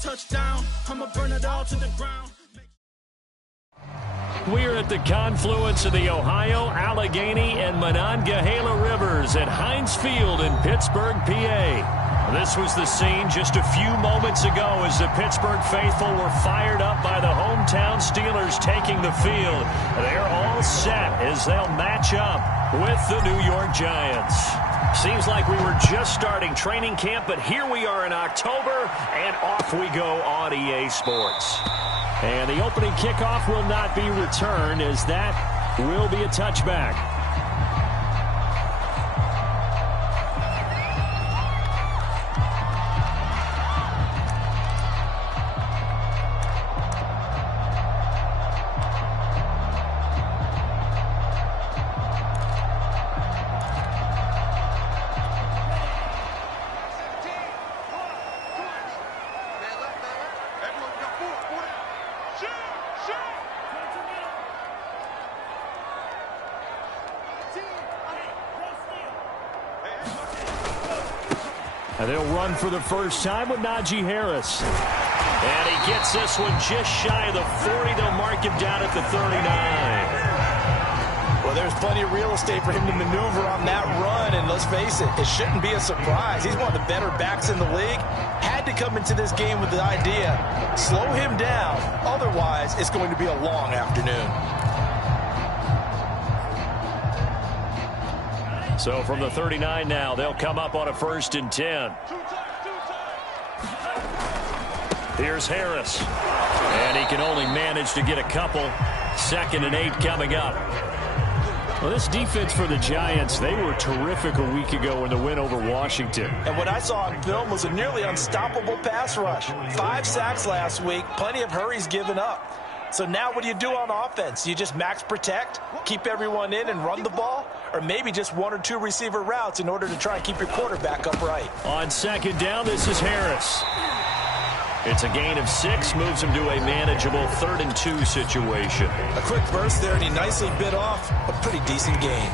touchdown, I'ma burn it all to the ground. We're at the confluence of the Ohio, Allegheny, and Monongahela Rivers at Heinz Field in Pittsburgh, PA. This was the scene just a few moments ago as the Pittsburgh faithful were fired up by the hometown Steelers taking the field. They're all set as they'll match up with the New York Giants. Seems like we were just starting training camp, but here we are in October, and off we go on EA Sports. And the opening kickoff will not be returned, as that will be a touchback. And they'll run for the first time with Najee Harris. And he gets this one just shy of the 40. They'll mark him down at the 39. Well, there's plenty of real estate for him to maneuver on that run. And let's face it, it shouldn't be a surprise. He's one of the better backs in the league. Had to come into this game with the idea, slow him down. Otherwise, it's going to be a long afternoon. So from the 39 now, they'll come up on a 1st and 10. Here's Harris. And he can only manage to get a couple. 2nd and 8 coming up. Well, this defense for the Giants, they were terrific a week ago in the win over Washington. And what I saw on film was a nearly unstoppable pass rush. 5 sacks last week, plenty of hurries given up. So now what do you do on offense? You just max protect, keep everyone in and run the ball? Or maybe just 1 or 2 receiver routes in order to try and keep your quarterback upright? On 2nd down, this is Harris. It's a gain of 6, moves him to a manageable 3rd and 2 situation. A quick burst there, and he nicely bit off a pretty decent gain.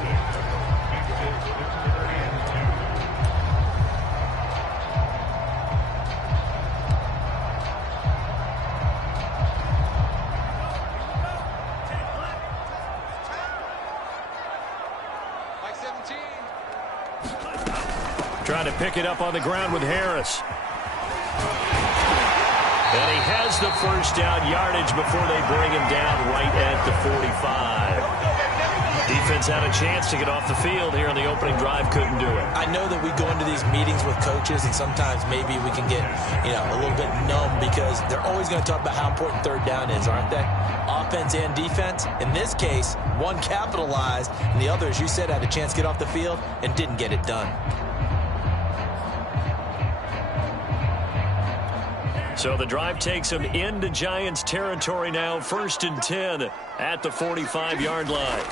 Trying to pick it up on the ground with Harris. And he has the first down yardage before they bring him down right at the 45. Defense had a chance to get off the field here in the opening drive, couldn't do it. I know that we go into these meetings with coaches, and sometimes maybe we can get, a little bit numb because they're always going to talk about how important 3rd down is, aren't they? Offense and defense. In this case, one capitalized, and the other, as you said, had a chance to get off the field and didn't get it done. So the drive takes him into Giants territory now. 1st and 10 at the 45-yard line.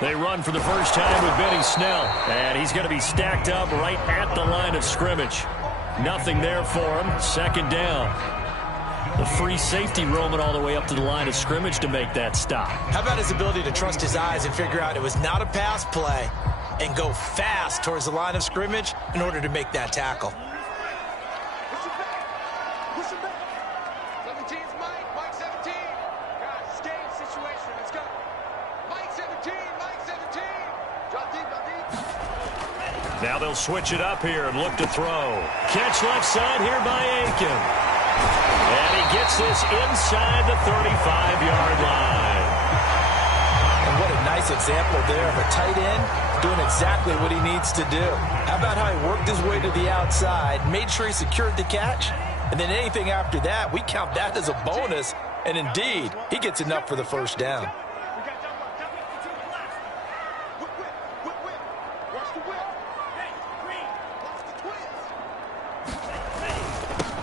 They run for the first time with Benny Snell. And he's going to be stacked up right at the line of scrimmage. Nothing there for him. 2nd down. The free safety roaming all the way up to the line of scrimmage to make that stop. How about his ability to trust his eyes and figure out it was not a pass play and go fast towards the line of scrimmage in order to make that tackle? Now they'll switch it up here and look to throw. Catch left side here by Aiken. And he gets this inside the 35-yard line. And what a nice example there of a tight end doing exactly what he needs to do. How about how he worked his way to the outside, made sure he secured the catch, and then anything after that, we count that as a bonus. And indeed, he gets enough for the first down.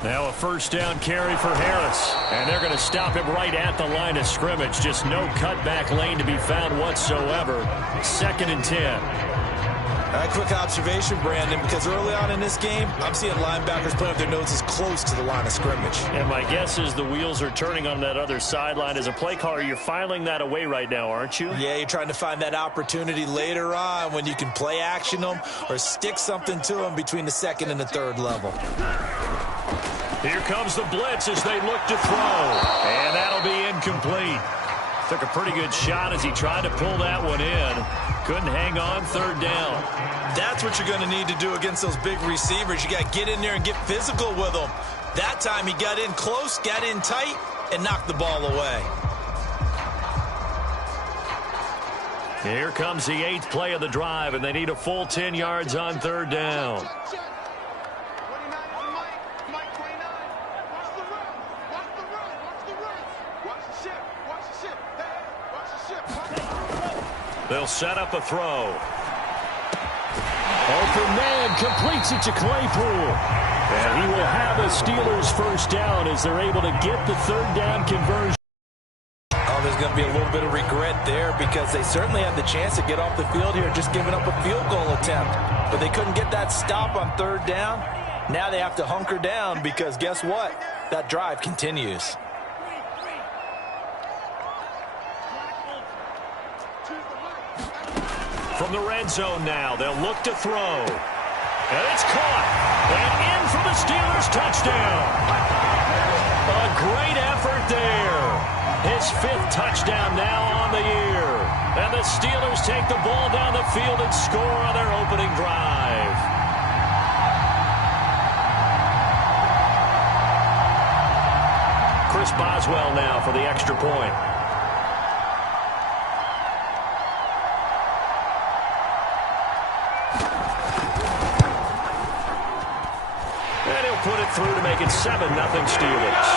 Now a first down carry for Harris. And they're going to stop him right at the line of scrimmage. Just no cutback lane to be found whatsoever. 2nd and 10. A quick observation, Brandon, because early on in this game, I'm seeing linebackers putting up their noses close to the line of scrimmage. And my guess is the wheels are turning on that other sideline. As a play caller, you're filing that away right now, aren't you? Yeah, you're trying to find that opportunity later on when you can play action them or stick something to them between the 2nd and the 3rd level. Here comes the blitz as they look to throw. And that'll be incomplete. Took a pretty good shot as he tried to pull that one in. Couldn't hang on, third down. That's what you're going to need to do against those big receivers. You got to get in there and get physical with them. That time he got in close, got in tight, and knocked the ball away. Here comes the 8th play of the drive, and they need a full 10 yards on third down. They'll set up a throw. Open man completes it to Claypool. And he will have a Steelers first down as they're able to get the third down conversion. Oh, there's going to be a little bit of regret there because they certainly had the chance to get off the field here, just giving up a field goal attempt. But they couldn't get that stop on third down. Now they have to hunker down because guess what? That drive continues. From the red zone now, they'll look to throw. And it's caught. And in for the Steelers touchdown. A great effort there. His 5th touchdown now on the year. And the Steelers take the ball down the field and score on their opening drive. Chris Boswell now for the extra point. Put it through to make it 7-0 Steelers.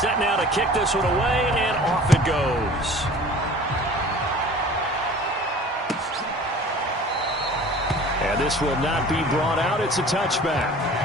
Set now to kick this one away, and off it goes. And this will not be brought out. It's a touchback.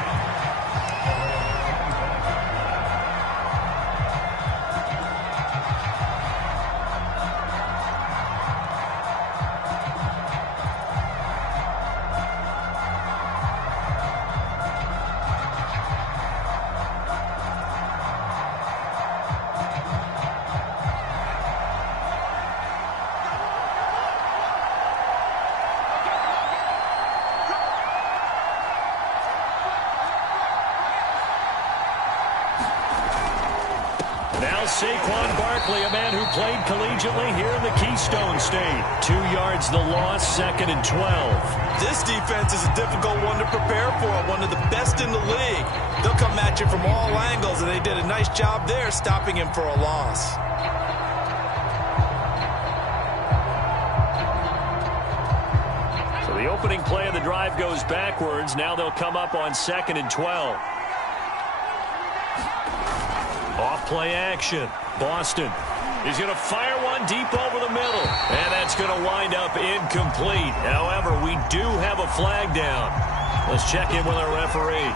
Saquon Barkley, a man who played collegiately here in the Keystone State. 2 yards the loss, 2nd and 12. This defense is a difficult one to prepare for, one of the best in the league. They'll come at you from all angles, and they did a nice job there stopping him for a loss. So the opening play of the drive goes backwards. Now they'll come up on 2nd and 12. Off-play action. Boston is going to fire one deep over the middle. And that's going to wind up incomplete. However, we do have a flag down. Let's check in with our referee.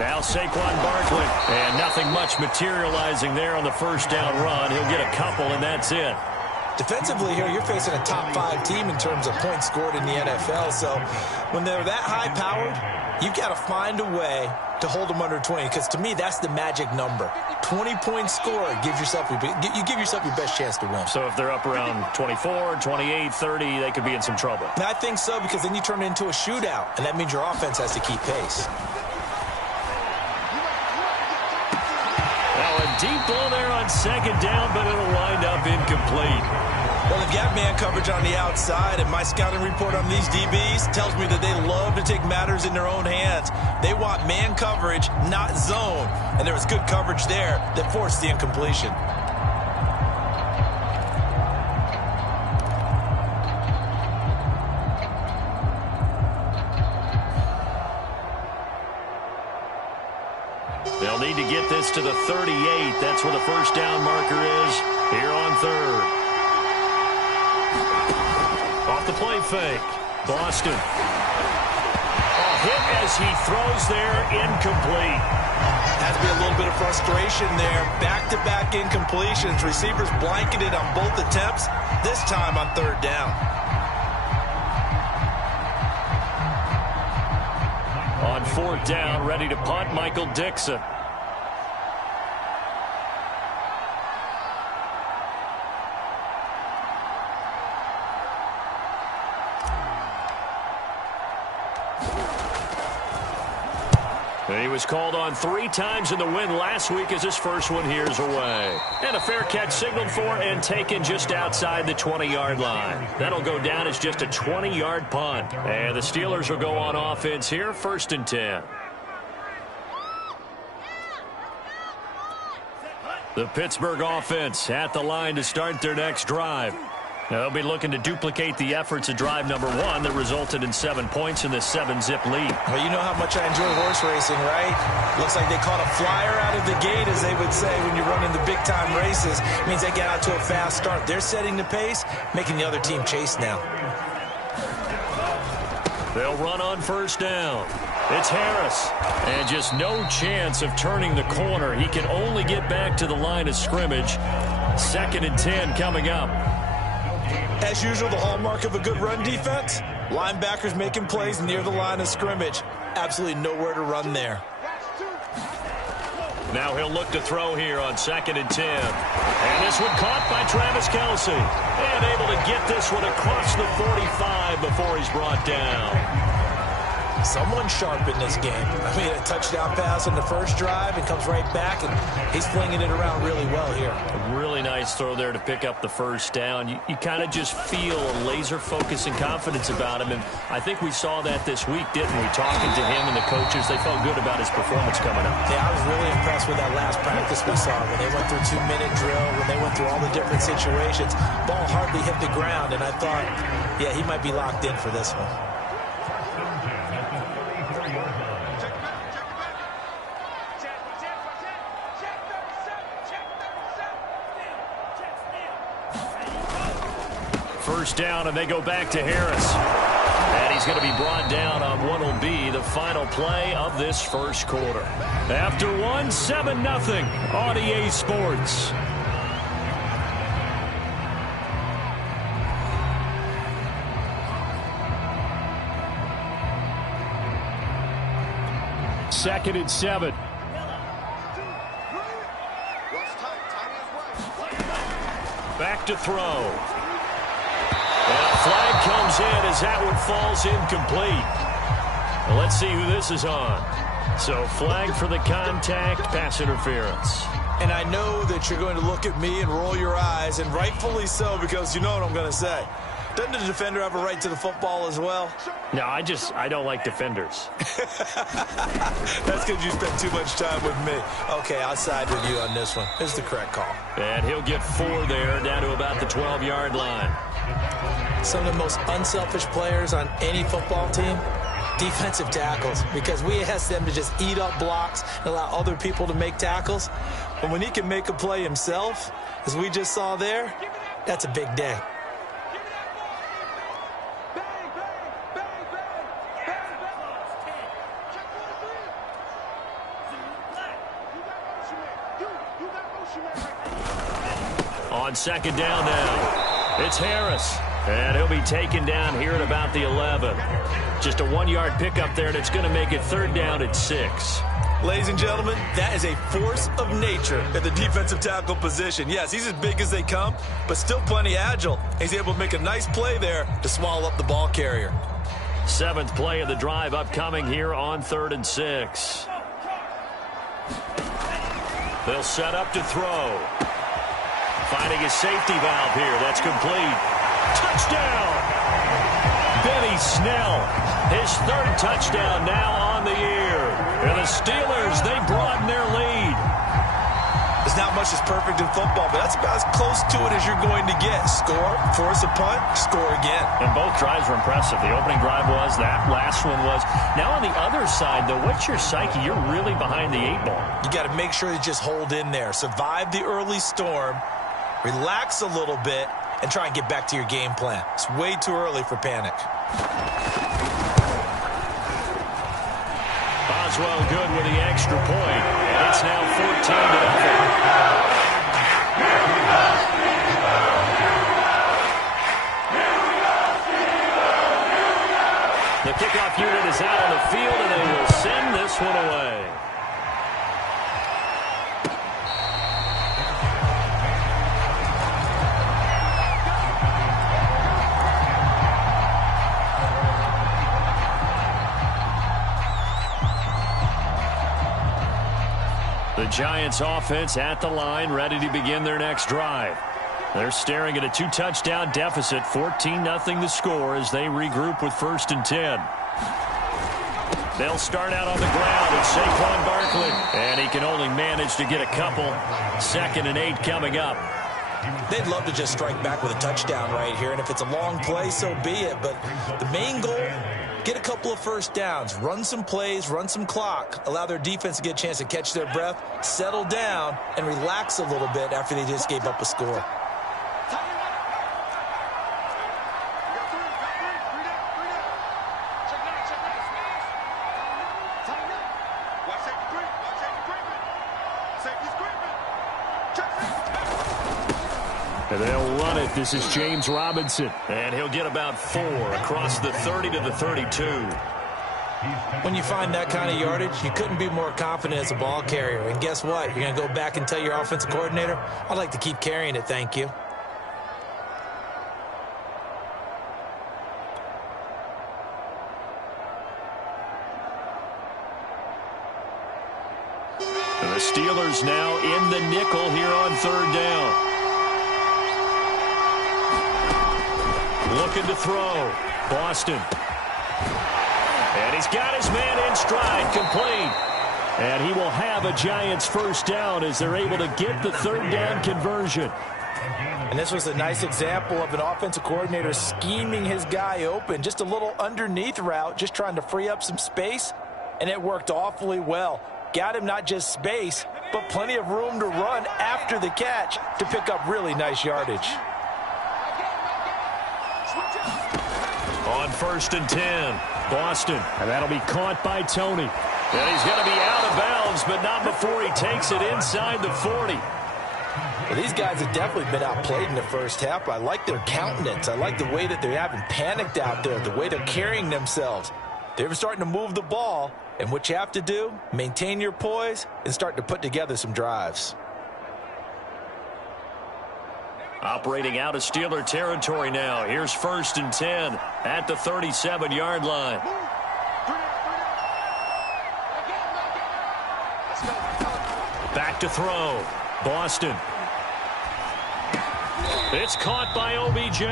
Now Saquon Barkley. And nothing much materializing there on the first down run. He'll get a couple, and that's it. Defensively here, you're facing a top 5 team in terms of points scored in the NFL. So when they're that high-powered, you've got to find a way to hold them under 20. Because to me, that's the magic number. 20 points scored, you give yourself your best chance to win. So if they're up around 24, 28, 30, they could be in some trouble. And I think so, because then you turn it into a shootout, and that means your offense has to keep pace. Now a deep ball there on second down, but it'll wind up incomplete. Well, they've got man coverage on the outside, and my scouting report on these DBs tells me that they love to take matters in their own hands. They want man coverage, not zone. And there was good coverage there that forced the incompletion. They'll need to get this to the 38. That's where the first down marker is here on third. off the play fake. Boston. Hit as he throws there, incomplete. Has to be a little bit of frustration there. Back-to-back incompletions. Receivers blanketed on both attempts, this time on third down. On fourth down, ready to punt, Michael Dixon. He was called on 3 times in the win last week as his first one here's away. And a fair catch signaled for and taken just outside the 20-yard line. That'll go down as just a 20-yard punt. And the Steelers will go on offense here, 1st and 10. The Pittsburgh offense at the line to start their next drive. They'll be looking to duplicate the efforts of drive number 1 that resulted in 7 points in this 7-zip lead. Well, you know how much I enjoy horse racing, right? Looks like they caught a flyer out of the gate, as they would say when you're running the big-time races. It means they get out to a fast start. They're setting the pace, making the other team chase now. They'll run on first down. It's Harris. And just no chance of turning the corner. He can only get back to the line of scrimmage. 2nd and 10 coming up. As usual, the hallmark of a good run defense, linebackers making plays near the line of scrimmage. Absolutely nowhere to run there. Now he'll look to throw here on 2nd and 10. And this one caught by Travis Kelce. And able to get this one across the 45 before he's brought down. Someone sharp in this game. I mean, a touchdown pass on the first drive and comes right back, and he's flinging it around really well here. A really nice throw there to pick up the first down. You kind of just feel a laser focus and confidence about him, and I think we saw that this week, didn't we? Talking to him and the coaches, they felt good about his performance coming up. Yeah, I was really impressed with that last practice we saw when they went through 2-minute drill, when they went through all the different situations. Ball hardly hit the ground, and I thought, yeah, he might be locked in for this one. First down, and they go back to Harris. And he's going to be brought down on what will be the final play of this first quarter. After 7-0 on EA Sports. Second and 7. Back to throw. And a flag comes in as that one falls incomplete. Well, let's see who this is on. So flag for the contact, pass interference. And I know that you're going to look at me and roll your eyes, and rightfully so, because you know what I'm going to say. Doesn't the defender have a right to the football as well? No, I don't like defenders. That's because you spent too much time with me. Okay, I'll side with you on this one. It's the correct call. And he'll get 4 there, down to about the 12-yard line. Some of the most unselfish players on any football team, defensive tackles, because we ask them to just eat up blocks and allow other people to make tackles. But when he can make a play himself, as we just saw there, that's a big day. On second down now, it's Harris. And he'll be taken down here at about the 11. Just a 1-yard pickup there, and it's going to make it 3rd down at 6. Ladies and gentlemen, that is a force of nature at the defensive tackle position. Yes, he's as big as they come, but still plenty agile. He's able to make a nice play there to swallow up the ball carrier. 7th play of the drive upcoming here on 3rd and 6. They'll set up to throw. Finding a safety valve here. That's complete. Touchdown! Benny Snell, his 3rd touchdown now on the year. And the Steelers, they broaden their lead. There's not much that's perfect in football, but that's about as close to it as you're going to get. Score, force a punt, score again. And both drives were impressive. The opening drive was, that last one was. Now on the other side, though, what's your psyche? You're really behind the 8 ball. You got to make sure you just hold in there. Survive the early storm. Relax a little bit, and try and get back to your game plan. It's way too early for panic. Boswell good with the extra point, and it's now 14-0. The kickoff unit is out on the field, and they will send this one away. The Giants offense at the line, ready to begin their next drive. They're staring at a 2-touchdown deficit, 14-0 the score as they regroup with 1st and 10. They'll start out on the ground with Saquon Barkley, and he can only manage to get a couple. 2nd and 8 coming up. They'd love to just strike back with a touchdown right here, and if it's a long play, so be it. But the main goal, get a couple of first downs, run some plays, run some clock, allow their defense to get a chance to catch their breath, settle down, and relax a little bit after they just gave up a score. And they'll run it. This is James Robinson. And he'll get about 4 across the 30 to the 32. When you find that kind of yardage, you couldn't be more confident as a ball carrier. And guess what? You're going to go back and tell your offensive coordinator, I'd like to keep carrying it, thank you. And the Steelers now in the nickel here on 3rd down. Looking to throw. Boston. And he's got his man in stride, complete. And he will have a Giants 1st down as they're able to get the 3rd down conversion. And this was a nice example of an offensive coordinator scheming his guy open. Just a little underneath route, just trying to free up some space. And it worked awfully well. Got him not just space, but plenty of room to run after the catch to pick up really nice yardage. On 1st and 10, Boston. And that'll be caught by Tony. And he's going to be out of bounds, but not before he takes it inside the 40. Well, these guys have definitely been outplayed in the first half. I like their countenance. I like the way that they haven't panicked out there, the way they're carrying themselves. They're starting to move the ball, and what you have to do, maintain your poise and start to put together some drives. Operating out of Steeler territory now. Here's 1st and 10 at the 37-yard line. Back to throw. Boston. It's caught by OBJ.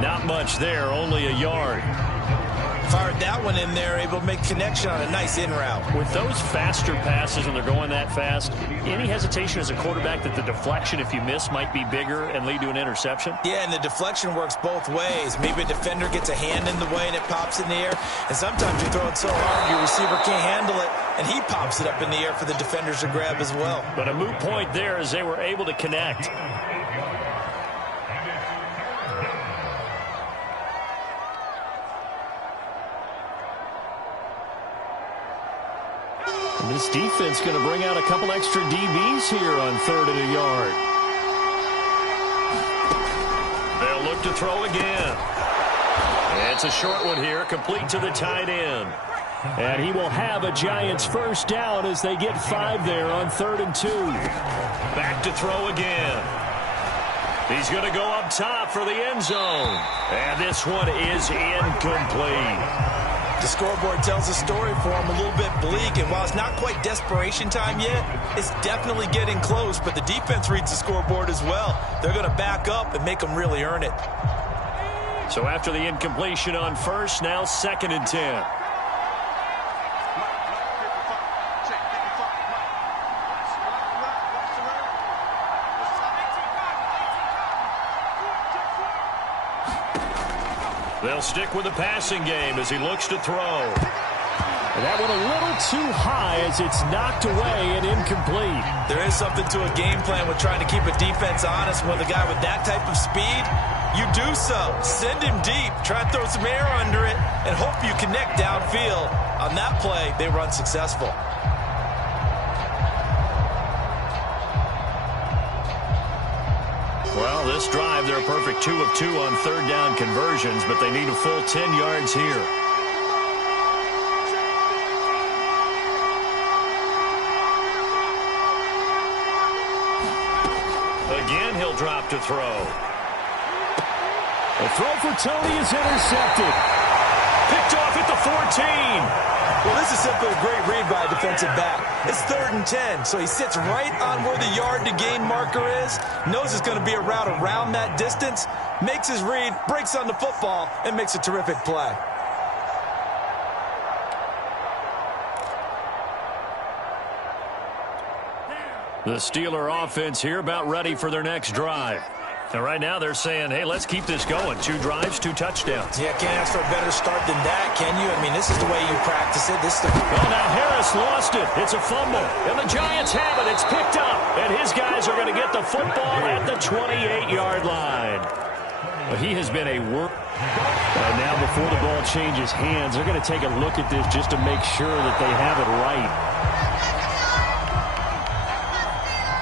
Not much there, only a yard. Fired that one in there, able to make connection on a nice in route. With those faster passes and they're going that fast, any hesitation as a quarterback that the deflection, if you miss, might be bigger and lead to an interception? Yeah, and the deflection works both ways. Maybe a defender gets a hand in the way and it pops in the air. And sometimes you throw it so hard your receiver can't handle it, and he pops it up in the air for the defenders to grab as well. But a moot point there as they were able to connect. And this defense going to bring out a couple extra DBs here on 3rd and a yard. They'll look to throw again. It's a short one here, complete to the tight end. And he will have a Giants 1st down as they get 5 there on 3rd and 2. Back to throw again. He's going to go up top for the end zone. And this one is incomplete. The scoreboard tells a story for him, a little bit bleak, and while it's not quite desperation time yet, it's definitely getting close, but the defense reads the scoreboard as well. They're going to back up and make them really earn it. So after the incompletion on 1st, now 2nd and 10. They'll stick with the passing game as he looks to throw. And that went a little too high as it's knocked away and incomplete. There is something to a game plan with trying to keep a defense honest. With a guy with that type of speed, you do so. Send him deep. Try to throw some air under it and hope you connect downfield. On that play, they run successful. Well, this drive, they're a perfect 2 of 2 on third down conversions, but they need a full 10 yards here. Again, he'll drop to throw. The throw for Tony is intercepted. Picked off at the 14. Well, this is simply a great read by a defensive back. It's 3rd and 10, so he sits right on where the yard-to-gain marker is, knows it's going to be a route around that distance, makes his read, breaks on the football, and makes a terrific play. The Steeler offense here about ready for their next drive. And right now they're saying, hey, let's keep this going. 2 drives, 2 touchdowns. Yeah, can't ask for a better start than that, can you? I mean, this is the way you practice it. Well, now Harris lost it. It's a fumble. And the Giants have it. It's picked up. And his guys are going to get the football at the 28-yard line. Well, he has been a work. Now before the ball changes hands, they're going to take a look at this just to make sure that they have it right.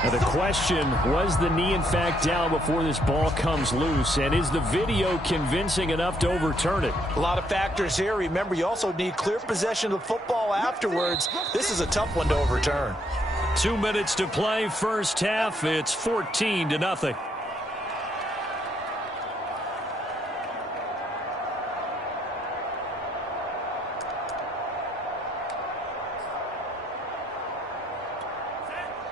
Now the question, was the knee in fact down before this ball comes loose? And is the video convincing enough to overturn it? A lot of factors here. Remember, you also need clear possession of the football afterwards. This is a tough one to overturn. 2 minutes to play, first half. It's 14-0.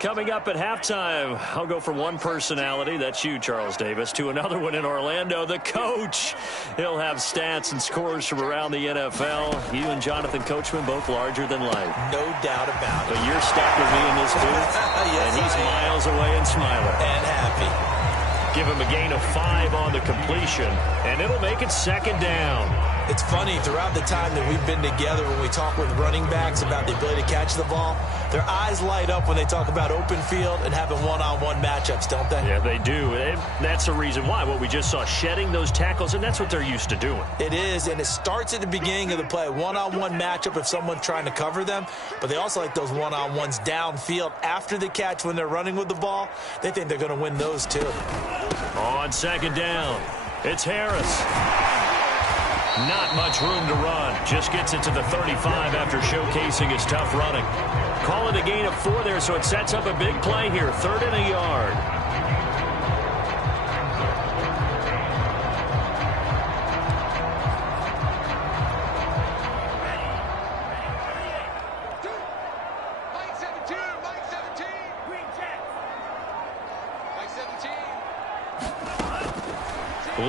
Coming up at halftime, I'll go from one personality, that's you, Charles Davis, to another one in Orlando, the coach. He'll have stats and scores from around the NFL. You and Jonathan Coachman, both larger than life. No doubt about it. But you're stuck with me in this booth, yes, and he's miles away and smiling. And happy. Give him a gain of 5 on the completion, and it'll make it 2nd down. It's funny, throughout the time that we've been together, when we talk with running backs about the ability to catch the ball, their eyes light up when they talk about open field and having one-on-one matchups, don't they? Yeah, they do. And that's the reason why. What we just saw, shedding those tackles, and that's what they're used to doing. It is, and it starts at the beginning of the play. One-on-one matchup if someone's trying to cover them, but they also like those one-on-ones downfield after the catch when they're running with the ball. They think they're going to win those, too. On 2nd down, it's Harris. Not much room to run. Just gets it to the 35 after showcasing his tough running. Call it a gain of 4 there, so it sets up a big play here. 3rd and a yard.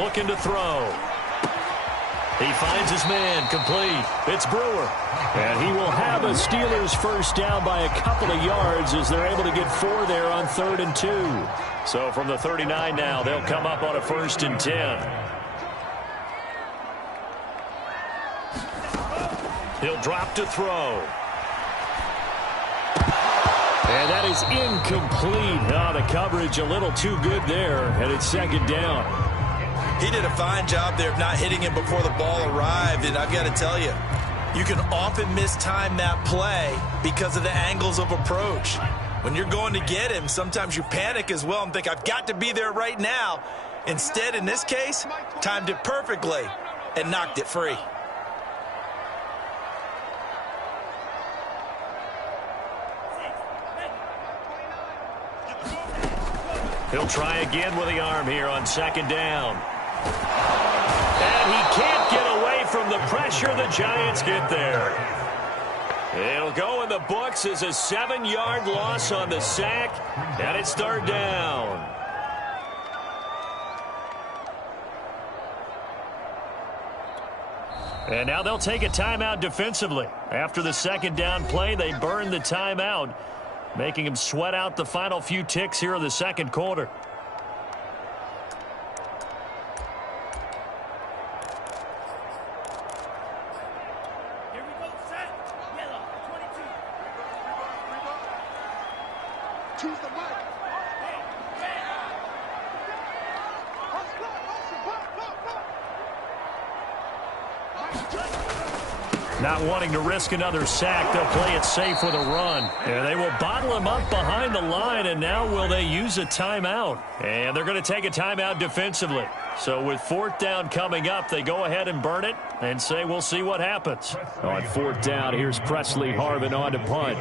Looking to throw. He finds his man, complete. It's Brewer. And he will have a Steelers first down by a couple of yards as they're able to get 4 there on 3rd and 2. So from the 39 now, they'll come up on a 1st and 10. He'll drop to throw. And that is incomplete. Oh, the coverage a little too good there, and it's 2nd down. He did a fine job there of not hitting him before the ball arrived, and I've got to tell you, you can often mistime that play because of the angles of approach. When you're going to get him, sometimes you panic as well and think, I've got to be there right now. Instead, in this case, timed it perfectly and knocked it free. He'll try again with the arm here on 2nd down. And he can't get away from the pressure. The Giants get there. It'll go in the books as a 7-yard loss on the sack, and it's 3rd down. And now they'll take a timeout defensively. After the 2nd down play, they burn the timeout, making him sweat out the final few ticks here in the 2nd quarter. Not wanting to risk another sack, they'll play it safe with a run. And they will bottle him up behind the line, and now will they use a timeout? And they're going to take a timeout defensively. So with fourth down coming up, they go ahead and burn it and say we'll see what happens. On fourth down, here's Presley Harvin on to punt.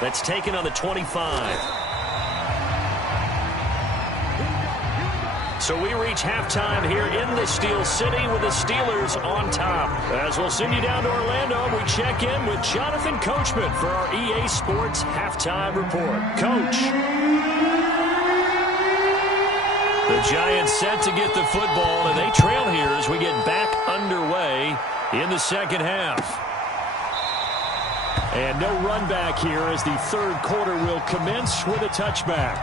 That's taken on the 25. So we reach halftime here in the Steel City with the Steelers on top. As we'll send you down to Orlando, we check in with Jonathan Coachman for our EA Sports Halftime Report. Coach. The Giants set to get the football, and they trail here as we get back underway in the second half. And no run back here as the third quarter will commence with a touchback.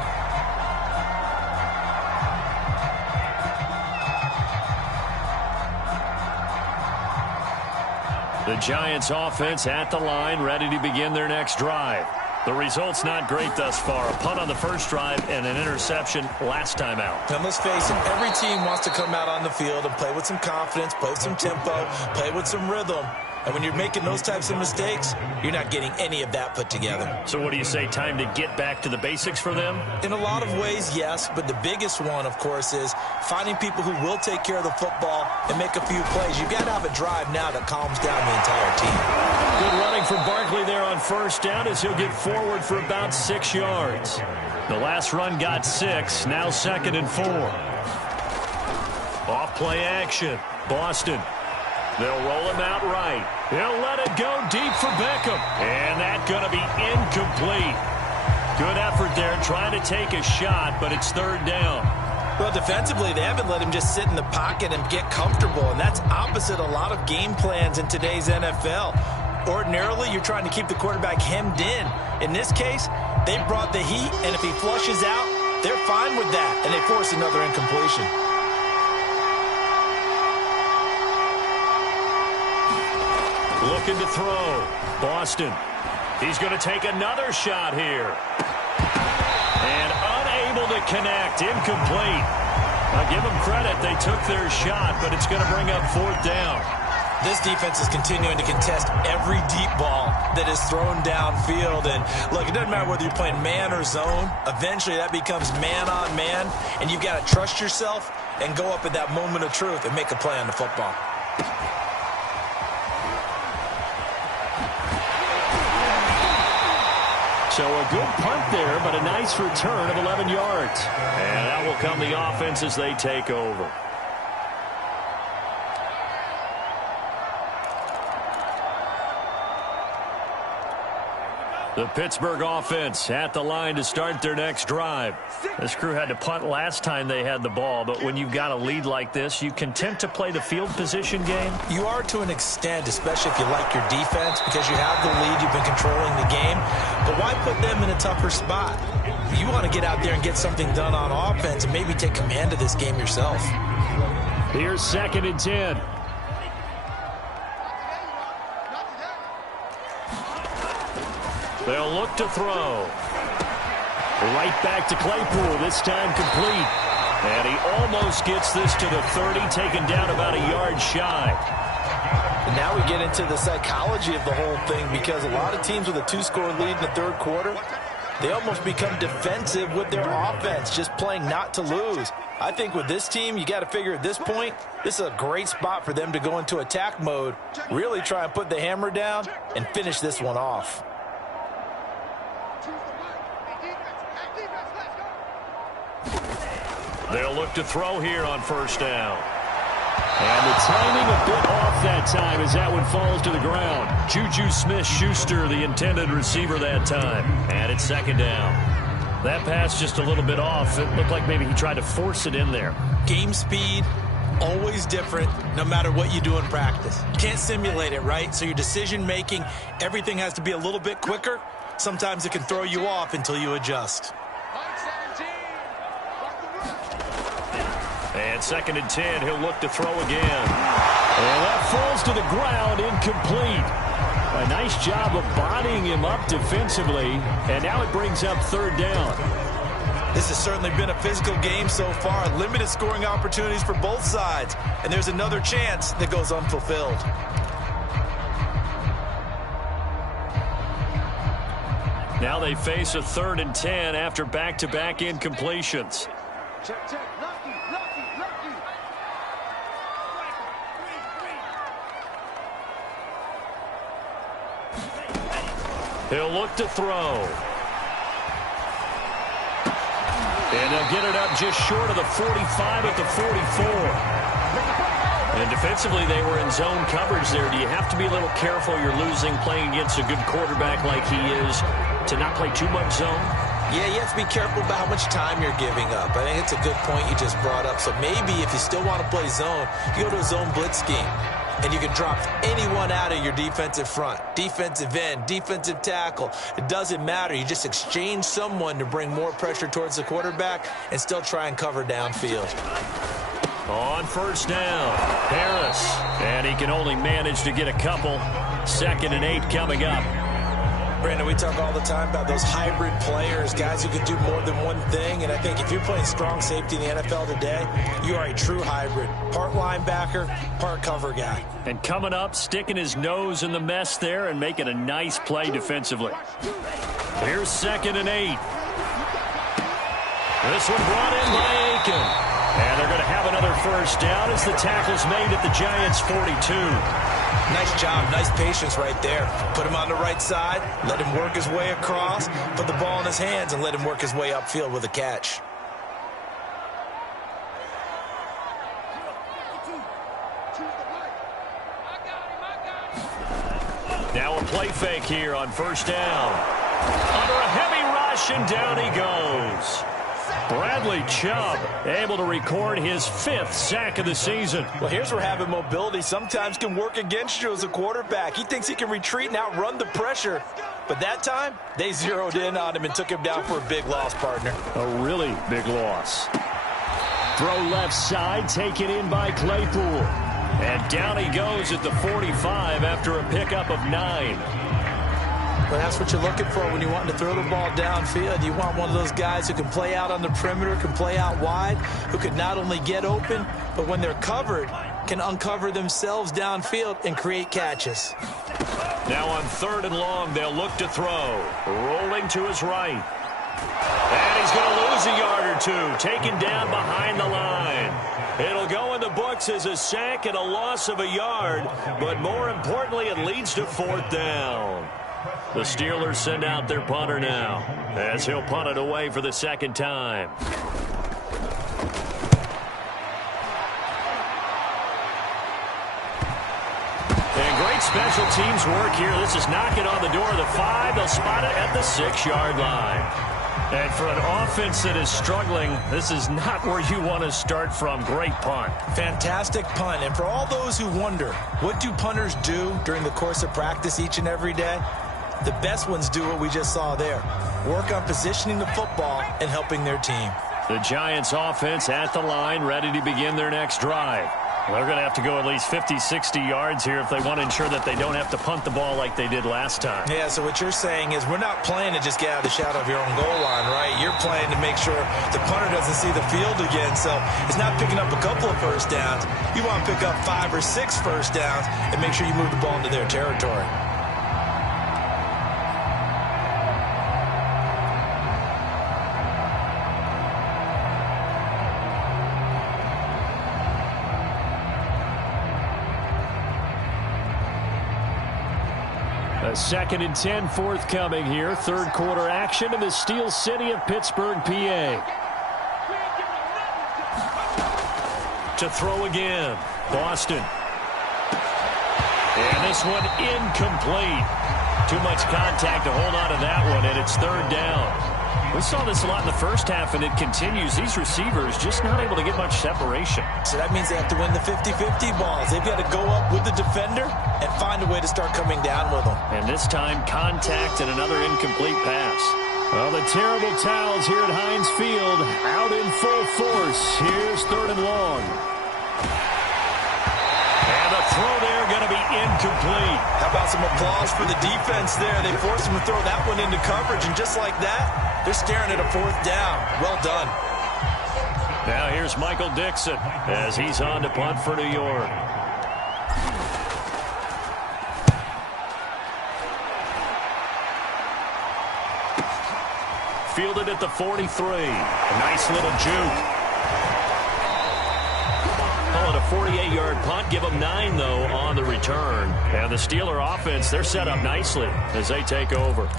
The Giants offense at the line, ready to begin their next drive. The result's not great thus far. A punt on the first drive and an interception last time out. And let's face it, every team wants to come out on the field and play with some confidence, play with some tempo, play with some rhythm. And when you're making those types of mistakes, you're not getting any of that put together. So what do you say, time to get back to the basics for them? In a lot of ways, yes. But the biggest one, of course, is finding people who will take care of the football and make a few plays. You've got to have a drive now that calms down the entire team. Good running from Barkley there on first down as he'll get forward for about 6 yards. The last run got 6, now 2nd and 4. Off play action. Boston. They'll roll him out right. He'll let it go deep for Beckham. And that's going to be incomplete. Good effort there trying to take a shot, but it's third down. Well, defensively, they haven't let him just sit in the pocket and get comfortable, and that's opposite a lot of game plans in today's NFL. Ordinarily, you're trying to keep the quarterback hemmed in. In this case, they brought the heat, and if he flushes out, they're fine with that, and they force another incompletion. Looking to throw. Boston. He's going to take another shot here. And unable to connect. Incomplete. I'll give them credit. They took their shot, but it's going to bring up fourth down. This defense is continuing to contest every deep ball that is thrown downfield. And, look, it doesn't matter whether you're playing man or zone. Eventually, that becomes man on man. And you've got to trust yourself and go up at that moment of truth and make a play on the football. So a good punt there, but a nice return of 11 yards. And that will come the offense as they take over. The Pittsburgh offense at the line to start their next drive. This crew had to punt last time they had the ball, but when you've got a lead like this, you content to play the field position game? You are to an extent, especially if you like your defense, because you have the lead, you've been controlling the game. But why put them in a tougher spot? You want to get out there and get something done on offense and maybe take command of this game yourself. Here's 2nd and 10. They'll look to throw. Right back to Claypool, this time complete. And he almost gets this to the 30, taken down about a yard shy. And now we get into the psychology of the whole thing, because a lot of teams with a 2-score lead in the third quarter, they almost become defensive with their offense, just playing not to lose. I think with this team, you got to figure at this point, this is a great spot for them to go into attack mode, really try and put the hammer down and finish this one off. They'll look to throw here on first down. And the timing a bit off that time as that one falls to the ground. Juju Smith-Schuster, the intended receiver that time. And it's 2nd down. That pass just a little bit off. It looked like maybe he tried to force it in there. Game speed, always different no matter what you do in practice. You can't simulate it, right? So your decision-making, everything has to be a little bit quicker. Sometimes it can throw you off until you adjust. And 2nd and 10, he'll look to throw again. And that falls to the ground, incomplete. A nice job of bodying him up defensively, and now it brings up 3rd down. This has certainly been a physical game so far. Limited scoring opportunities for both sides. And there's another chance that goes unfulfilled. Now they face a 3rd and 10 after back-to-back incompletions. Check, check. Lucky. He'll look to throw. And they'll get it up just short of the 45 at the 44. And defensively, they were in zone coverage there. Do you have to be a little careful? You're losing playing against a good quarterback like he is to not play too much zone? Yeah, you have to be careful about how much time you're giving up. I think it's a good point you just brought up. So maybe if you still want to play zone, you go to a zone blitz scheme. And you can drop anyone out of your defensive front. Defensive end, defensive tackle. It doesn't matter. You just exchange someone to bring more pressure towards the quarterback and still try and cover downfield. On 1st down, Harris. And he can only manage to get a couple. 2nd and 8 coming up. Brandon, we talk all the time about those hybrid players, guys who can do more than one thing. And I think if you're playing strong safety in the NFL today, you are a true hybrid. Part linebacker, part cover guy. And coming up, sticking his nose in the mess there and making a nice play defensively. Here's 2nd and 8. This one brought in by Aiken. And they're going to have another 1st down as the tackle's made at the Giants' 42. Nice job, nice patience right there. Put him on the right side, let him work his way across, put the ball in his hands, and let him work his way upfield with a catch. Now a play fake here on 1st down. Under a heavy rush, and down he goes. Bradley Chubb able to record his 5th sack of the season. Well, here's where having mobility sometimes can work against you as a quarterback. He thinks he can retreat and outrun the pressure. But that time, they zeroed in on him and took him down for a big loss, partner. A really big loss. Throw left side, taken in by Claypool. And down he goes at the 45 after a pickup of 9. But that's what you're looking for when you want to throw the ball downfield. You want one of those guys who can play out on the perimeter, can play out wide, who can not only get open, but when they're covered, can uncover themselves downfield and create catches. Now on 3rd and long, they'll look to throw. Rolling to his right. And he's going to lose a yard or two, taken down behind the line. It'll go in the books as a sack and a loss of a yard, but more importantly, it leads to 4th down. The Steelers send out their punter now, as he'll punt it away for the 2nd time. And great special teams work here. This is knocking on the door of the 5. They'll spot it at the 6-yard line. And for an offense that is struggling, this is not where you want to start from. Great punt. Fantastic punt. And for all those who wonder, what do punters do during the course of practice each and every day? The best ones do what we just saw there. Work on positioning the football and helping their team. The Giants offense at the line, ready to begin their next drive. They're going to have to go at least 50, 60 yards here if they want to ensure that they don't have to punt the ball like they did last time. Yeah, so what you're saying is we're not playing to just get out of the shadow of your own goal line, right? You're playing to make sure the punter doesn't see the field again. So it's not picking up a couple of 1st downs. You want to pick up 5 or 6 1st downs and make sure you move the ball into their territory. A 2nd and 10 forthcoming here. 3rd quarter action in the Steel City of Pittsburgh, PA. To throw again, Boston. And this one incomplete. Too much contact to hold on to that one, and it's 3rd down. We saw this a lot in the first half, and it continues. These receivers just not able to get much separation. So that means they have to win the 50-50 balls. They've got to go up with the defender and find a way to start coming down with them. And this time, contact and another incomplete pass. Well, the terrible towels here at Heinz Field out in full force. Here's 3rd and long. And the throw there going to be incomplete. How about some applause for the defense there? They forced him to throw that one into coverage, and just like that, they're staring at a 4th down. Well done. Now here's Michael Dixon as he's on to punt for New York. Fielded at the 43. A nice little juke. Call it a 48-yard punt. Give them 9, though, on the return. And the Steeler offense, they're set up nicely as they take over.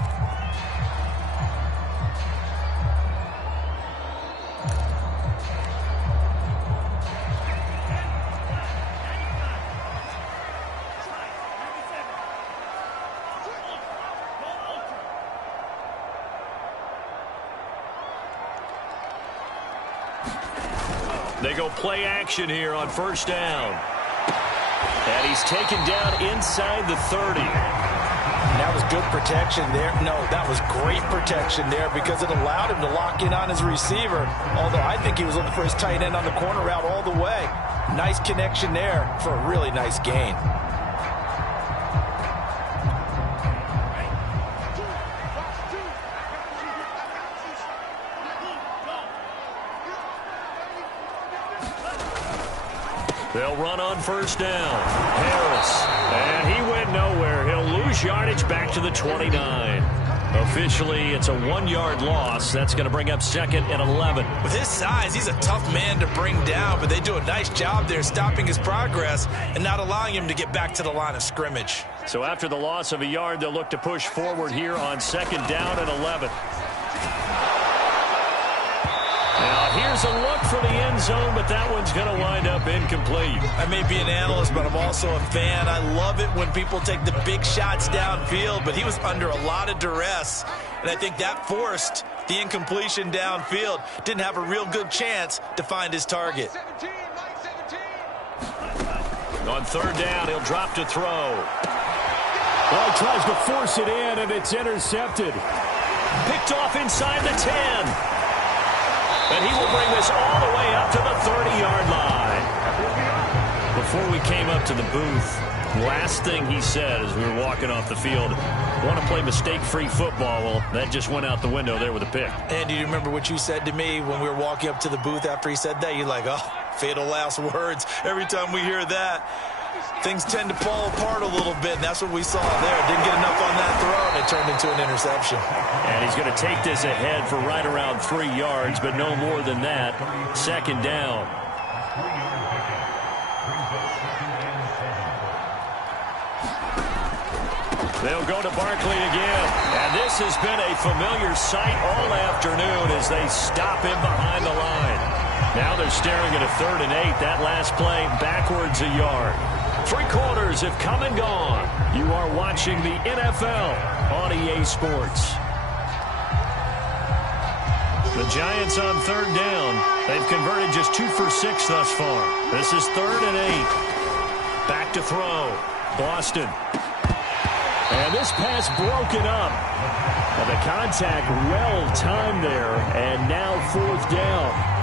They go play action here on 1st down. And he's taken down inside the 30. That was good protection there. No, that was great protection there because it allowed him to lock in on his receiver. Although I think he was looking for his tight end on the corner route all the way. Nice connection there for a really nice gain. They'll run on 1st down. Harris. And he went nowhere. He'll lose yardage back to the 29. Officially, it's a 1-yard loss. That's going to bring up 2nd and 11. With his size, he's a tough man to bring down, but they do a nice job there stopping his progress and not allowing him to get back to the line of scrimmage. So after the loss of a yard, they'll look to push forward here on 2nd down and 11. Now, here's a look for the end zone, but that one's going to wind up incomplete. I may be an analyst, but I'm also a fan. I love it when people take the big shots downfield, but he was under a lot of duress, and I think that forced the incompletion downfield. Didn't have a real good chance to find his target. On 3rd down, he'll drop to throw. Well, he tries to force it in, and it's intercepted. Picked off inside the 10. And he will bring this all the way up to the 30-yard line. Before we came up to the booth, last thing he said as we were walking off the field, want to play mistake-free football. Well, that just went out the window there with a pick. And do you remember what you said to me when we were walking up to the booth after he said that? You're like, oh, fatal last words. Every time we hear that, things tend to fall apart a little bit, and that's what we saw there. Didn't get enough on that throw, and it turned into an interception. And he's going to take this ahead for right around 3 yards, but no more than that. 2nd down. They'll go to Barkley again. And this has been a familiar sight all afternoon as they stop him behind the line. Now they're staring at a 3rd and 8. That last play backwards a yard. 3 quarters have come and gone. You are watching the NFL on EA Sports. The Giants on 3rd down. They've converted just 2 for 6 thus far. This is 3rd and 8. Back to throw. Boston. And this pass broken up. And the contact well timed there. And now 4th down.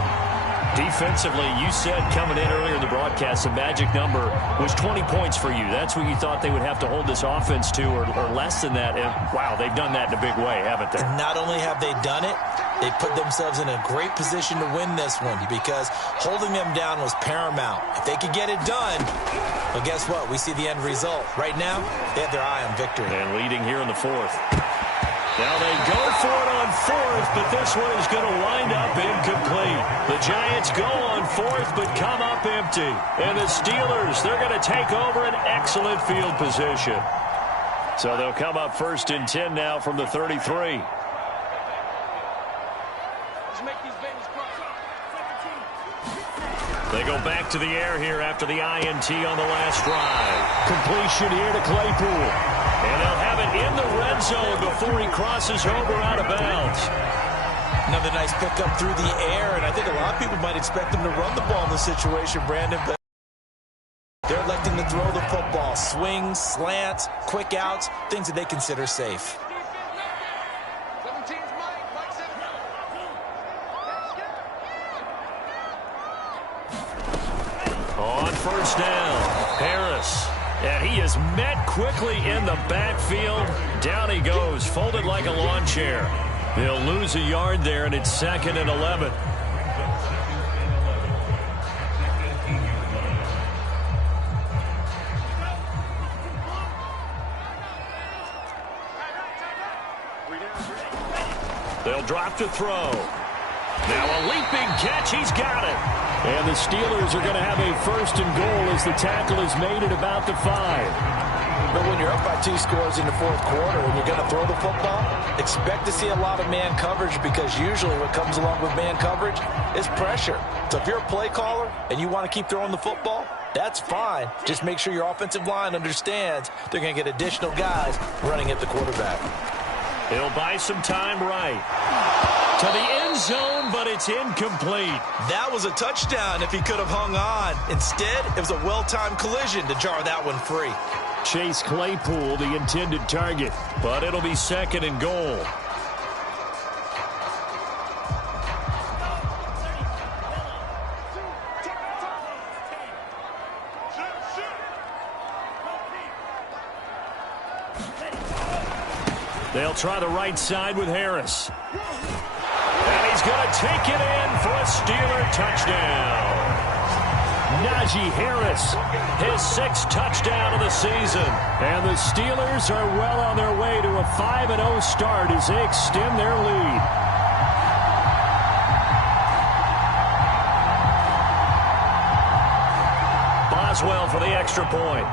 Defensively, you said coming in earlier in the broadcast, the magic number was 20 points for you. That's what you thought they would have to hold this offense to, or less than that. And, wow, they've done that in a big way, haven't they? And not only have they done it, they put themselves in a great position to win this one because holding them down was paramount. If they could get it done, well, guess what? We see the end result. Right now, they have their eye on victory. And leading here in the 4th. Now they go for it on 4th, but this one is going to wind up incomplete. The Giants go on 4th, but come up empty. And the Steelers, they're going to take over an excellent field position. So they'll come up 1st and 10 now from the 33. They go back to the air here after the INT on the last drive. Completion here to Claypool. And they'll have it in the red zone before he crosses over out of bounds. Another nice pickup through the air, and I think a lot of people might expect them to run the ball in this situation, Brandon, but they're electing to throw the football. Swings, slants, quick outs, things that they consider safe. On first down, Harris. And he is met quickly in the backfield. Down he goes, folded like a lawn chair. They'll lose a yard there, and it's 2nd and 11. They'll drop to throw. Now a leaping catch. He's got it. And the Steelers are going to have a 1st and goal as the tackle is made at about the 5. But when you're up by 2 scores in the 4th quarter and you're going to throw the football, expect to see a lot of man coverage, because usually what comes along with man coverage is pressure. So if you're a play caller and you want to keep throwing the football, that's fine. Just make sure your offensive line understands they're going to get additional guys running at the quarterback. He'll buy some time right. To the end zone, but it's incomplete. That was a touchdown if he could have hung on. Instead, it was a well-timed collision to jar that one free. Chase Claypool, the intended target, but it'll be 2nd and goal. They'll try the right side with Harris. And he's going to take it in for a Steeler touchdown. Najee Harris, his 6th touchdown of the season. And the Steelers are well on their way to a 5-0 start as they extend their lead. Boswell for the extra point.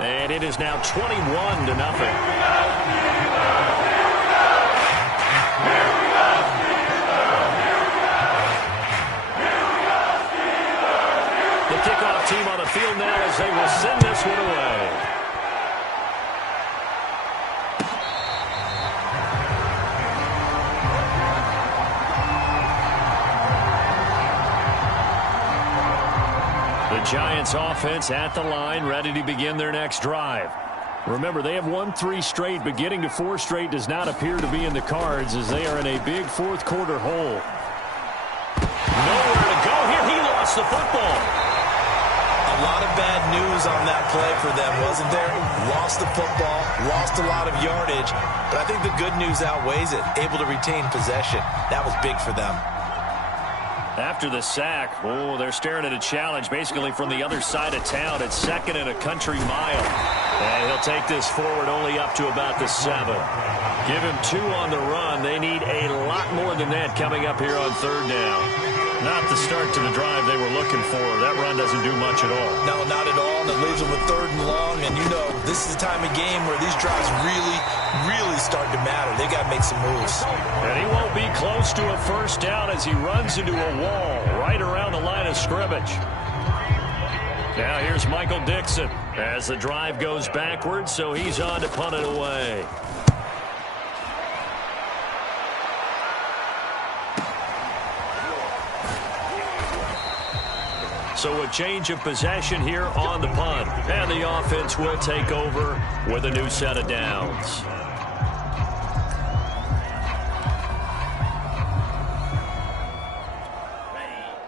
And it is now 21-0. The kickoff team on the field now as they will send this one away. The Giants offense at the line, ready to begin their next drive. Remember, they have won 3 straight, but getting to 4 straight does not appear to be in the cards as they are in a big 4th quarter hole. Nowhere to go here. He lost the football. A lot of bad news on that play for them, wasn't there? Lost the football, lost a lot of yardage, but I think the good news outweighs it. Able to retain possession. That was big for them. After the sack, they're staring at a challenge basically from the other side of town. It's 2nd and a country mile. And he'll take this forward only up to about the 7. Give him 2 on the run. They need a lot more than that coming up here on 3rd down. Not the start to the drive they were looking for. That run doesn't do much at all. No, not at all. And it leaves them with 3rd and long. And you know, this is the time of game where these drives really start to matter. They got to make some moves. And he won't be close to a 1st down as he runs into a wall right around the line of scrimmage. Now here's Michael Dixon as the drive goes backwards, so he's on to punt it away. So a change of possession here on the punt. And the offense will take over with a new set of downs.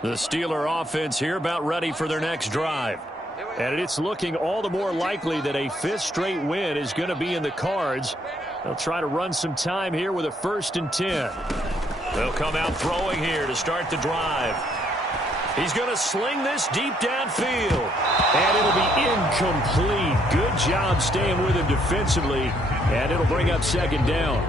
The Steeler offense here about ready for their next drive. And it's looking all the more likely that a 5th straight win is going to be in the cards. They'll try to run some time here with a 1st and 10. They'll come out throwing here to start the drive. He's going to sling this deep downfield. And it'll be incomplete. Good job staying with him defensively. And it'll bring up 2nd down.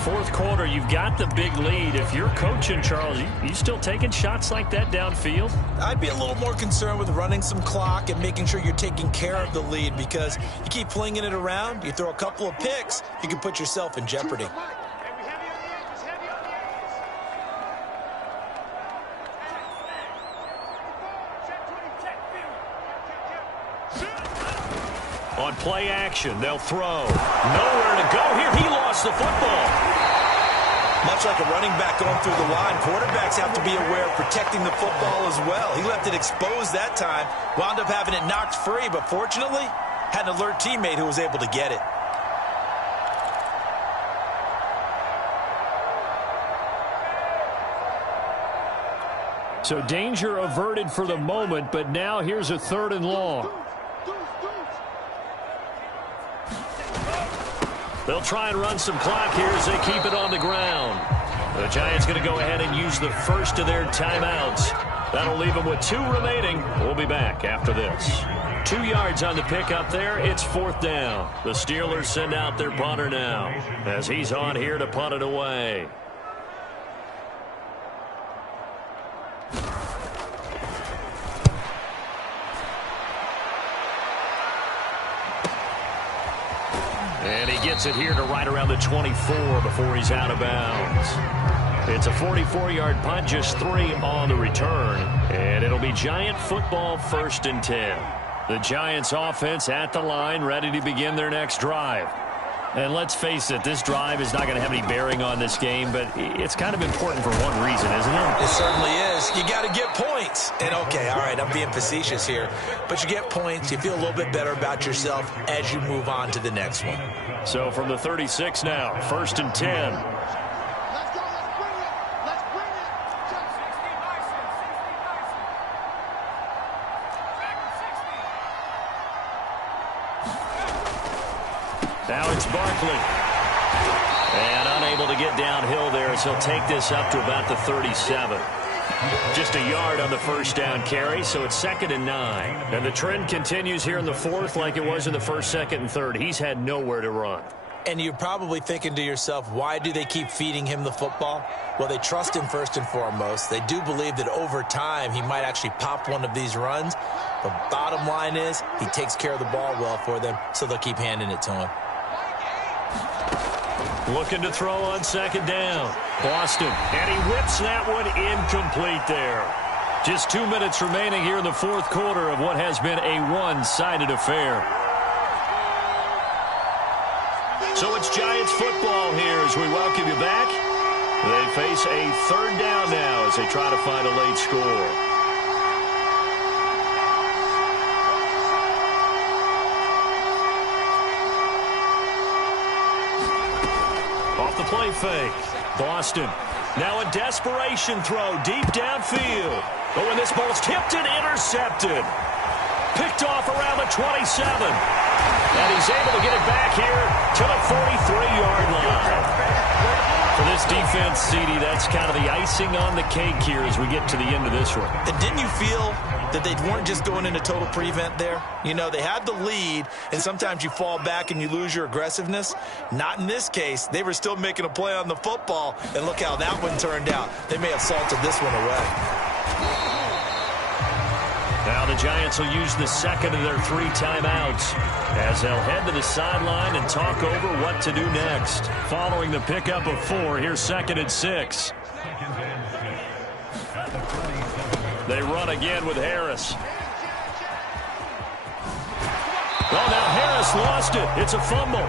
4th quarter, you've got the big lead. If you're coaching, Charles, you still taking shots like that downfield? I'd be a little more concerned with running some clock and making sure you're taking care of the lead, because you keep flinging it around, you throw a couple of picks, you can put yourself in jeopardy. On play action, they'll throw. Nowhere to go here. He lost the football. Much like a running back going through the line, quarterbacks have to be aware of protecting the football as well. He left it exposed that time, wound up having it knocked free, but fortunately, had an alert teammate who was able to get it. So danger averted for the moment, but now here's a 3rd and long. They'll try and run some clock here as they keep it on the ground. The Giants going to go ahead and use the first of their timeouts. That'll leave them with 2 remaining. We'll be back after this. 2 yards on the pickup there. It's 4th down. The Steelers send out their punter now as he's on here to punt it away. And he gets it here to right around the 24 before he's out of bounds. It's a 44-yard punt, just 3 on the return. And it'll be Giant football, 1st and 10. The Giants offense at the line, ready to begin their next drive. And let's face it, this drive is not going to have any bearing on this game, but it's kind of important for one reason, isn't it? It certainly is. You got to get points. And, okay, all right, I'm being facetious here. But you get points, you feel a little bit better about yourself as you move on to the next one. So from the 36 now, 1st and 10. Now it's Barkley. And unable to get downhill there, so he'll take this up to about the 37. Just a yard on the 1st down carry, so it's 2nd and 9. And the trend continues here in the 4th like it was in the 1st, 2nd, and 3rd. He's had nowhere to run. And you're probably thinking to yourself, why do they keep feeding him the football? Well, they trust him first and foremost. They do believe that over time he might actually pop one of these runs. The bottom line is he takes care of the ball well for them, so they'll keep handing it to him. Looking to throw on 2nd down. Boston. And he whips that one incomplete there. Just 2 minutes remaining here in the 4th quarter of what has been a one-sided affair. So it's Giants football here as we welcome you back. They face a 3rd down now as they try to find a late score. Off the play fake. Boston. Now a desperation throw deep downfield. Oh, and this ball's tipped and intercepted. Picked off around the 27. And he's able to get it back here to the 43-yard line. For this defense, CD, that's kind of the icing on the cake here as we get to the end of this one. And didn't you feel that they weren't just going into total prevent there? You know, they had the lead, and sometimes you fall back and you lose your aggressiveness. Not in this case. They were still making a play on the football, and look how that one turned out. They may have salted this one away. Now the Giants will use the 2nd of their 3 timeouts as they'll head to the sideline and talk over what to do next. Following the pickup of 4, here's 2nd and 6. They run again with Harris. Well, now Harris lost it. It's a fumble.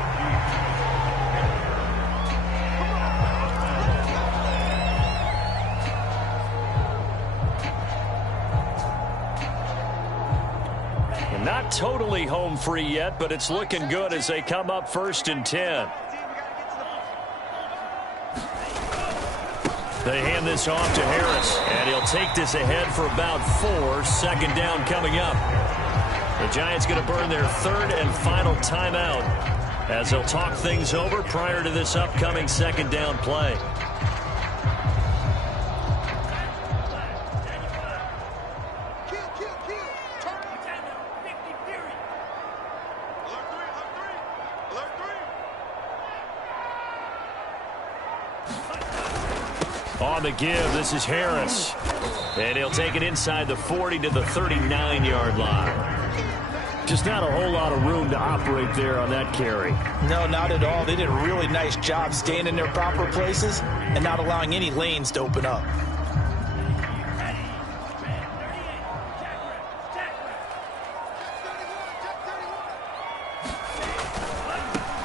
Not totally home free yet, but it's looking good as they come up 1st and 10. They hand this off to Harris, and he'll take this ahead for about 4. 2nd down coming up. The Giants going to burn their 3rd and final timeout as they'll talk things over prior to this upcoming 2nd down play. On the give, this is Harris. And he'll take it inside the 40 to the 39-yard line. Just not a whole lot of room to operate there on that carry. No, not at all. They did a really nice job staying in their proper places and not allowing any lanes to open up.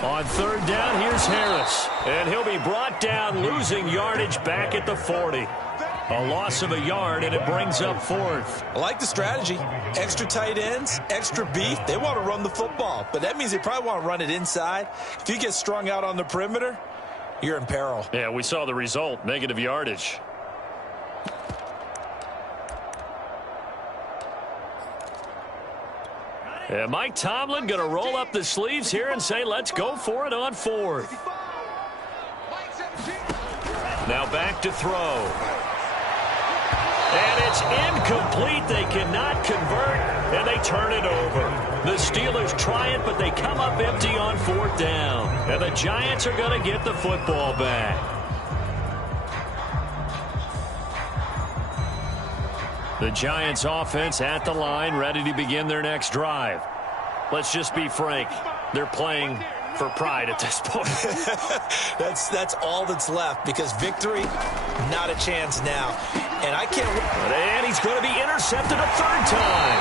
On third down, here's Harris. And he'll be brought down, losing yardage back at the 40. A loss of a yard, and it brings up fourth. I like the strategy. Extra tight ends, extra beef. They want to run the football, but that means they probably want to run it inside. If you get strung out on the perimeter, you're in peril. Yeah, we saw the result, negative yardage. And Mike Tomlin going to roll up the sleeves here and say, let's go for it on fourth. Now back to throw. And it's incomplete. They cannot convert, and they turn it over. The Steelers try it, but they come up empty on fourth down. And the Giants are going to get the football back. The Giants offense at the line, ready to begin their next drive. Let's just be frank. They're playing for pride at this point. That's all that's left, because victory, not a chance now. And I can't. And he's going to be intercepted a third time.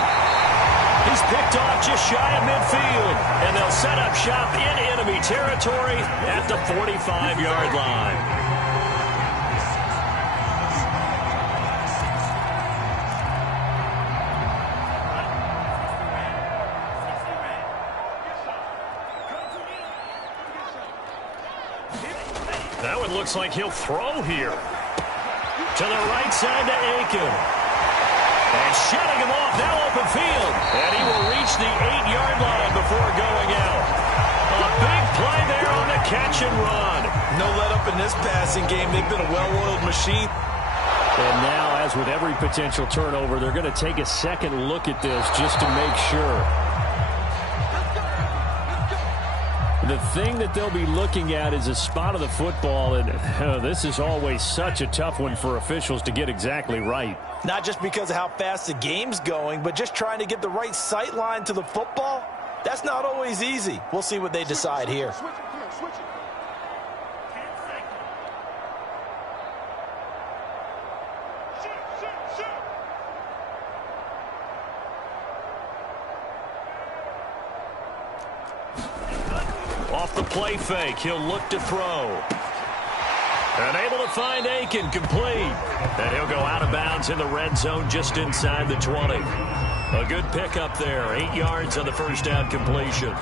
He's picked off just shy of midfield. And they'll set up shop in enemy territory at the 45-yard line. That one looks like he'll throw here. To the right side to Aiken. And shutting him off, now open field. And he will reach the 8-yard line before going out. A big play there on the catch and run. No let up in this passing game. They've been a well-oiled machine. And now, as with every potential turnover, they're going to take a second look at this just to make sure. The thing that they'll be looking at is a spot of the football, and this is always such a tough one for officials to get exactly right. Not just because of how fast the game's going, but just trying to get the right sight line to the football. That's not always easy. We'll see what they decide here. Off the play fake, he'll look to throw. And able to find Aiken, complete. And he'll go out of bounds in the red zone just inside the 20. A good pickup there, 8 yards on the first down completion.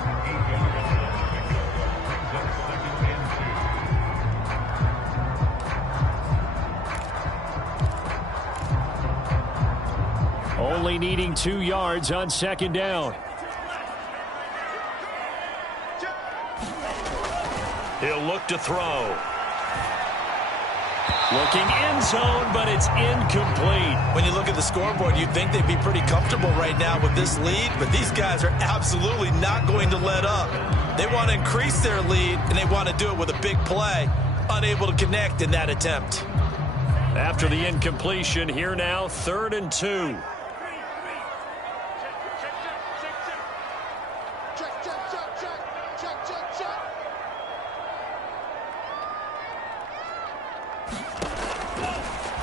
Only needing 2 yards on second down. He'll look to throw. Looking end zone, but it's incomplete. When you look at the scoreboard, you'd think they'd be pretty comfortable right now with this lead, but these guys are absolutely not going to let up. They want to increase their lead, and they want to do it with a big play. Unable to connect in that attempt. After the incompletion, here now, 3rd and 2.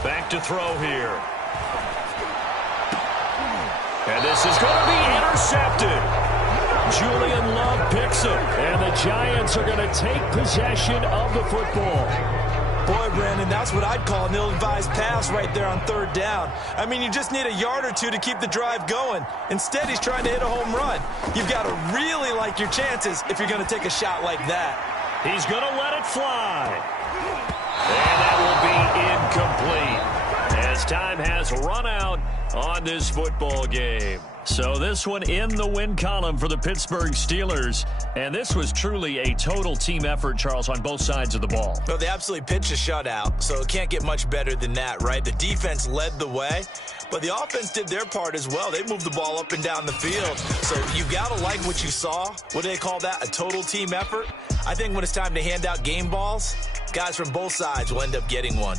Back to throw here. And this is going to be intercepted. Julian Love picks it. And the Giants are going to take possession of the football. Boy, Brandon, that's what I'd call an ill-advised pass right there on 3rd down. I mean, you just need a yard or two to keep the drive going. Instead, he's trying to hit a home run. You've got to really like your chances if you're going to take a shot like that. He's going to let it fly. And that will be incomplete, as time has run out on this football game. So this one in the win column for the Pittsburgh Steelers. And this was truly a total team effort, Charles, on both sides of the ball. Well, they absolutely pitched a shutout, so it can't get much better than that, right? The defense led the way, but the offense did their part as well. They moved the ball up and down the field. So you got to like what you saw. What do they call that? A total team effort? I think when it's time to hand out game balls, guys from both sides will end up getting one.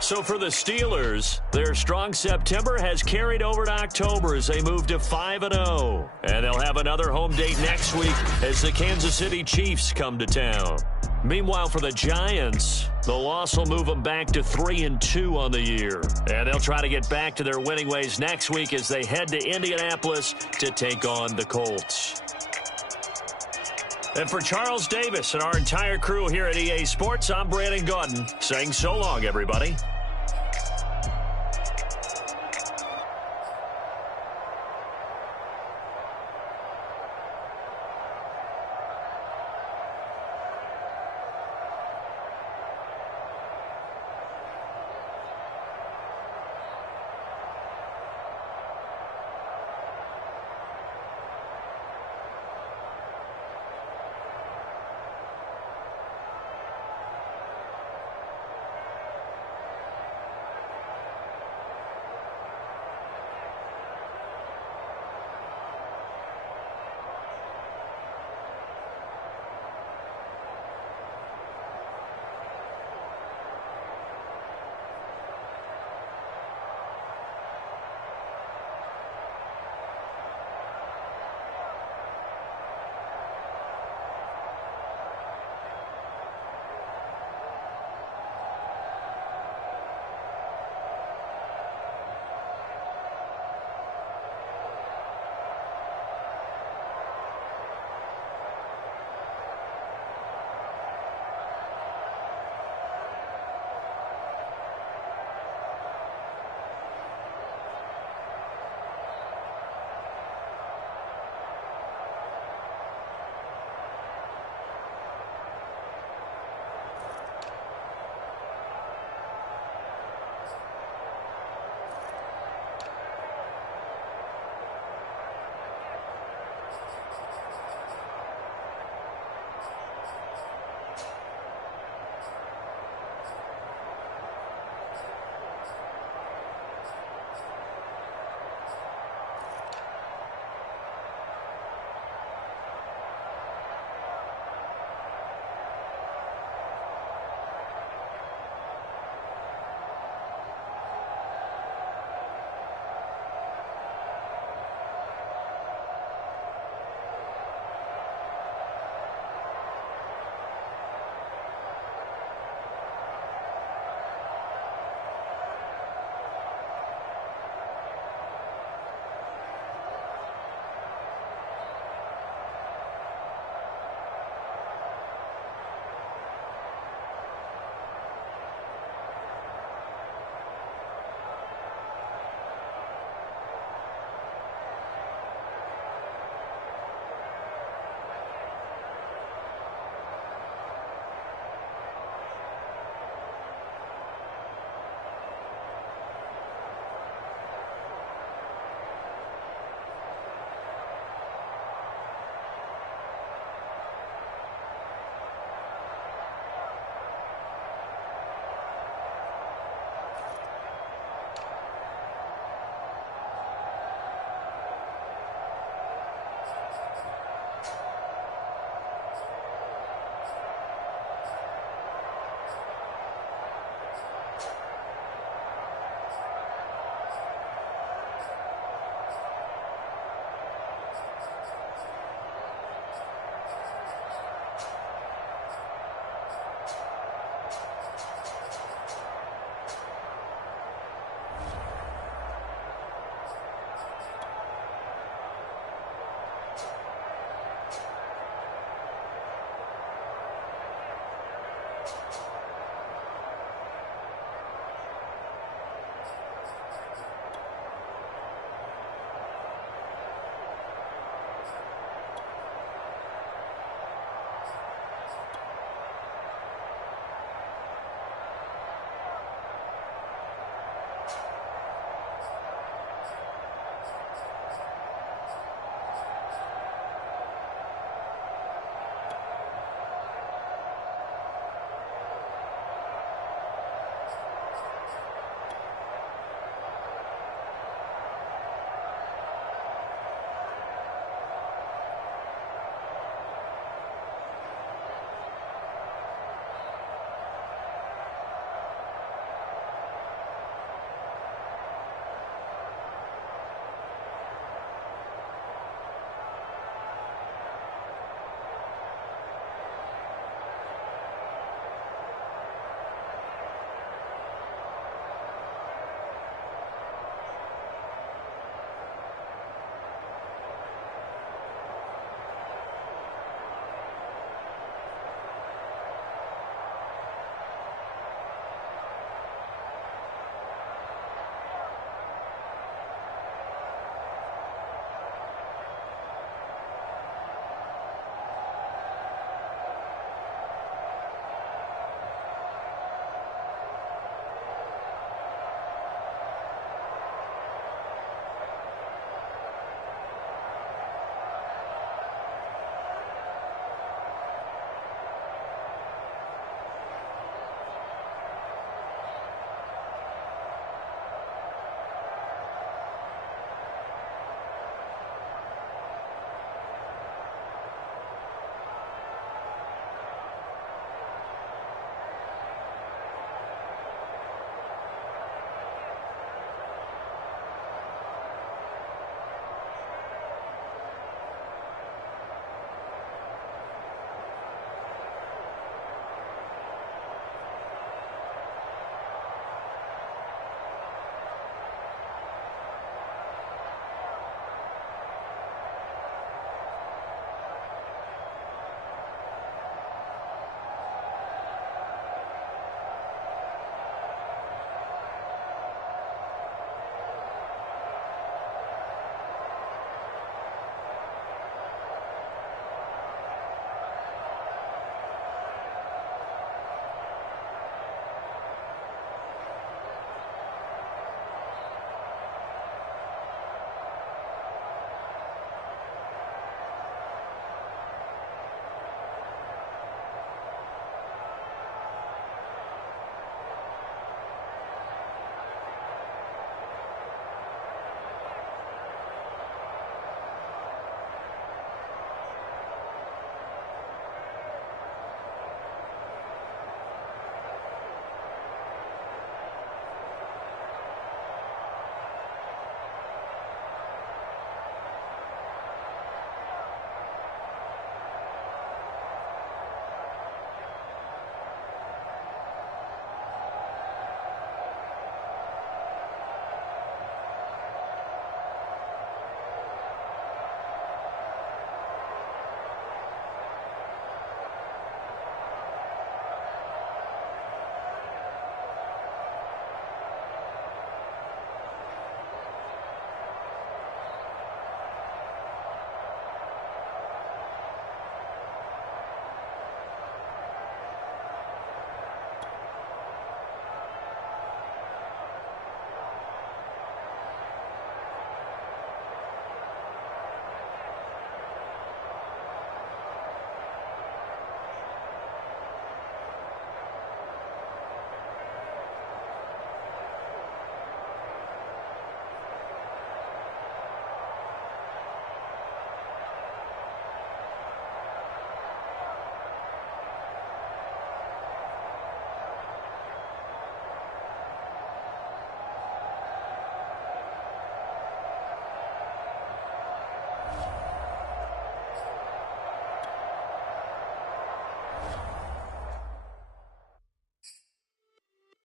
So for the Steelers, their strong September has carried over to October as they move to 5-0. And they'll have another home date next week as the Kansas City Chiefs come to town. Meanwhile, for the Giants, the loss will move them back to 3-2 on the year. And they'll try to get back to their winning ways next week as they head to Indianapolis to take on the Colts. And for Charles Davis and our entire crew here at EA Sports, I'm Brandon Gaudin saying so long, everybody.